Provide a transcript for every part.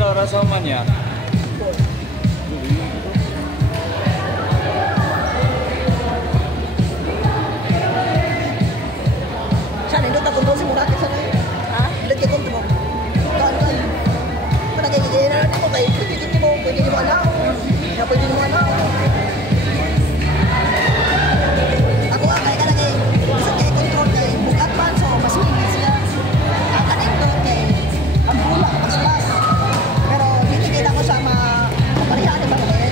daw rasa man ya. Sana itu tak kontrol si murah ke sana. Ha? Lagi kontrol. Kan kan. Pada kayak nanti mau kayak pergi di mana? Ya pergi di mana? Aku kayak kayak bisa kayak kontrol kayak bukan panso masuk Inggris ya. Akan itu kayak ambulan pas kelas. Pero dito kita ko sama kaparihan di Barangay.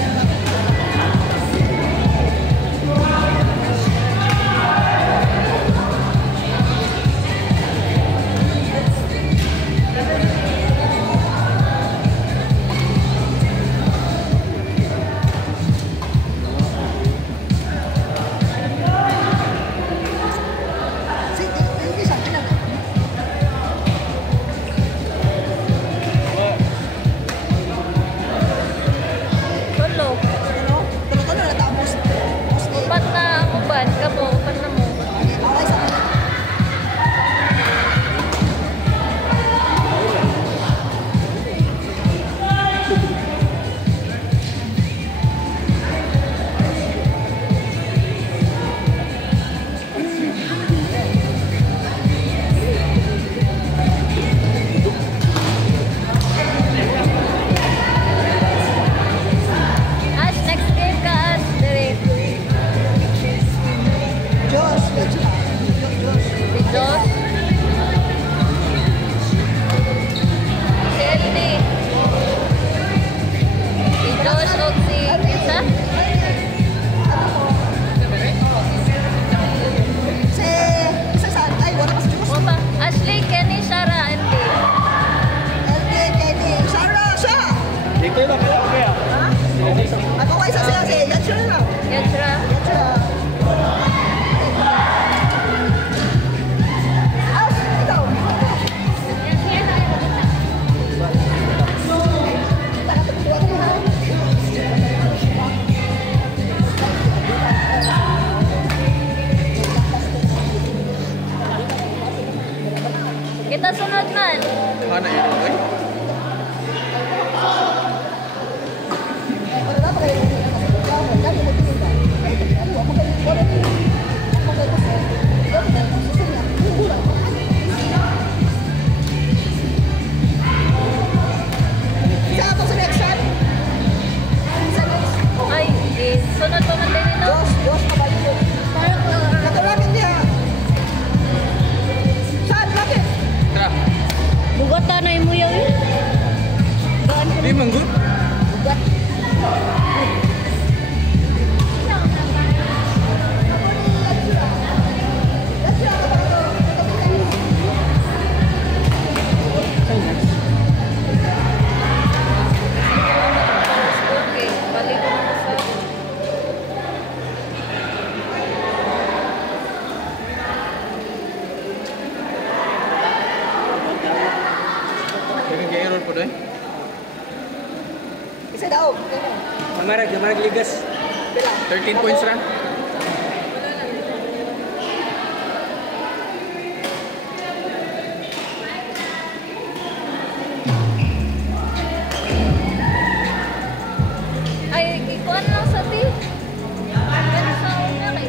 Kita sunod man. Mana itu, boy? Ay, sunod pa man din ito. Bugat ta na imo yaw yun. Di manggut. Bugat. Error po doy. Isa daw. Gamarag ligas. 13 points ra. Ay, ikuan lang sa ti. Pero sa una kay.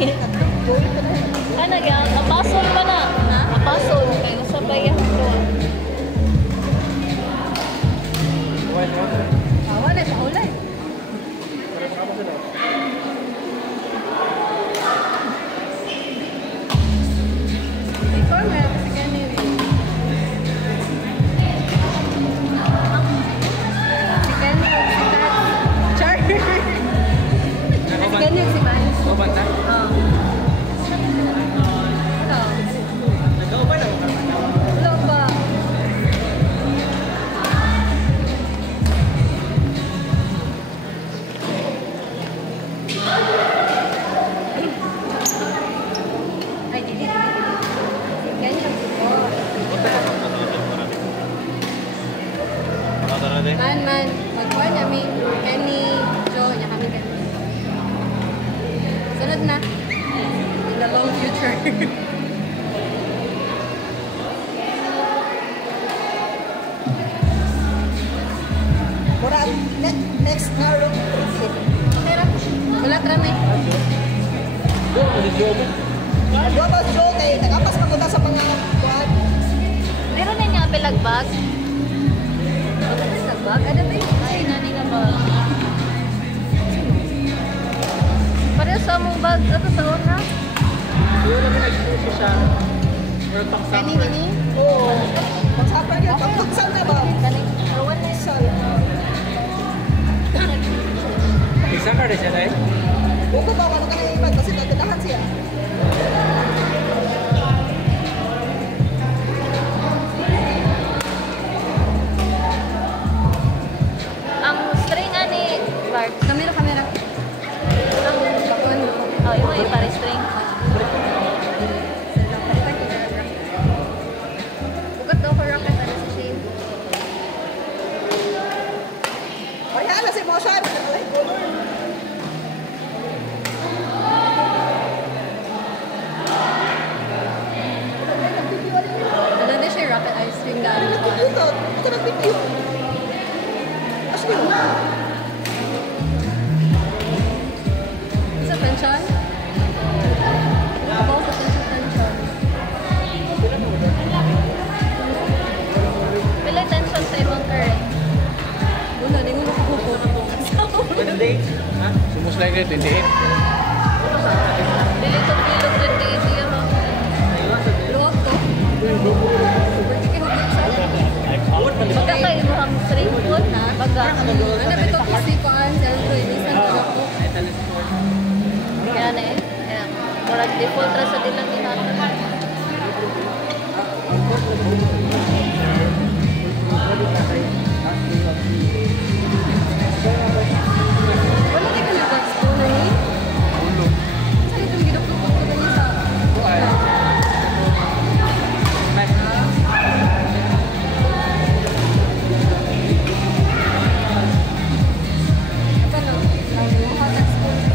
Gani. Ano yan? Napasol pa na. Napasol. Kaya sa bayan ko. Wala sa ulay. Ikaw na kasi ganun. Si Kenny, si Kat. Char! Si Kenny, si Mans. O, banta? Ano? Nag-aubay lang. Wala ba? Ay, dili. Si Kenny, Man, magkuha niya mi. Kenny, Joe, niya kami Kenny. Sunod na. In the long future. Mura, next na room. Wala tramay. Doon ba Joe kay nakapas magunta sa mga kuwan. Meron na niya pilagbag. Sa bag, ano ba yun? Ay, nani nga ba? Pareho sa mong bag. Ito sa una. Yun namin nag-puso siya. Pero taksa. Kani? Oo. Magsapar yun. Pagpagsan na ba? Kaning kawan na Sal. Isa ka rin siya dahil? Bukod ba ano kaya iban kasi nagdadahan siya. ang string ani Bart. Kamera. Ang bakon. Oh, yung mga ipare string. Bukod daw ko rocket ano si Shane. Ay, hala si Motion. Ay, color. Ano na siya rocket ice cream dahil ko. Ito nag-video. Asli mo. Sa pension? Ako sa pension. Pila tension sa imong current. Una, di mo nakukupo. Wednesday? Ha? So most likely 28. Dili to pilog 28 siya mo. Luwag to. Pwede kayo hugot sa Pagka kayo mo ang string food na. Pagka. ano ba ito kasi koan, cellphone, isang ako. Kaya na eh. Kaya. Murag default ra sa dilang ginagawa. Wala di ka nag-expo na eh. Saan itong ginapupot ko na sa... Ito na, hot expo na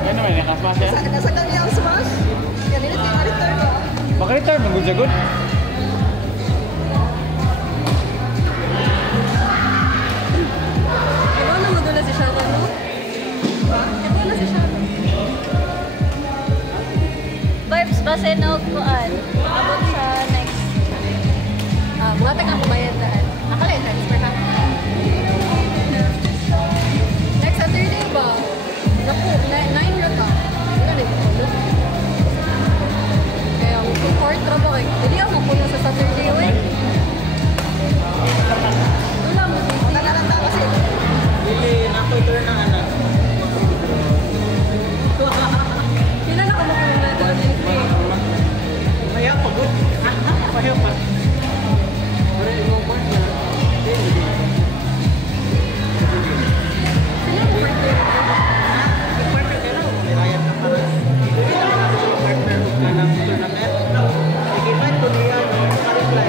Yan naman, nakasmas yan. Nasa kami ang smash. Yan, init kayo return ko. Maka-return, magod-jagod. Ikaw na madula si Sharon, no? Ikaw na si Sharon. Vibes, base na og kuan. Abot sa next. Mga tagang kumayad daan. Akala yung transfer ha. Next Saturday ba? Naku, 9 ra ka. Wala na ito. Kaya mag-support ra ba? Hindi ako mapuno sa Saturday, wait. Wala mo. Nagaranda kasi. Hindi, nakoy-turn na anak. Sila na kamakulo na doon. Maya, pagod. Maya pa. Pero yung partner, Sila mo partner. partner ka na. Kaya ka para. Partner ka na tournament. Sige, man, kung niya, naka-reply.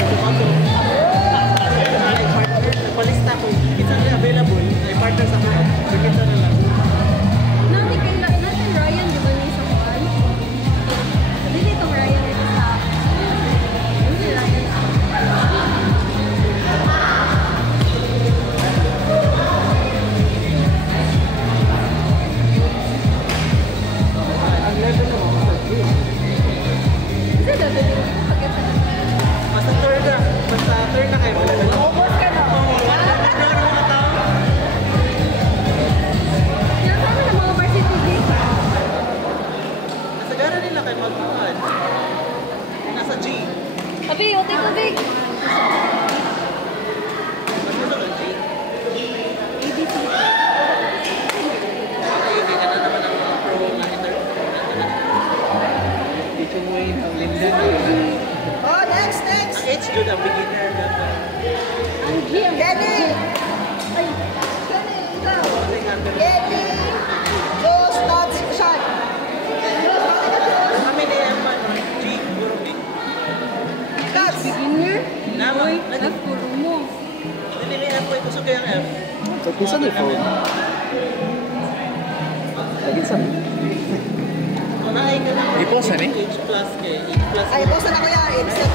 Kenny! Ay, Kenny, ikaw! Kenny! Diyos, Tots, Shark! Kami na yan man. G, Burumi. Tots! Naman. Nililihan ko ito sa kaya F. Pagkusa ni phone. Lagi sa Kunaay ka na. Iposa ni? H plus K. H plus Ay, bosan ako yan.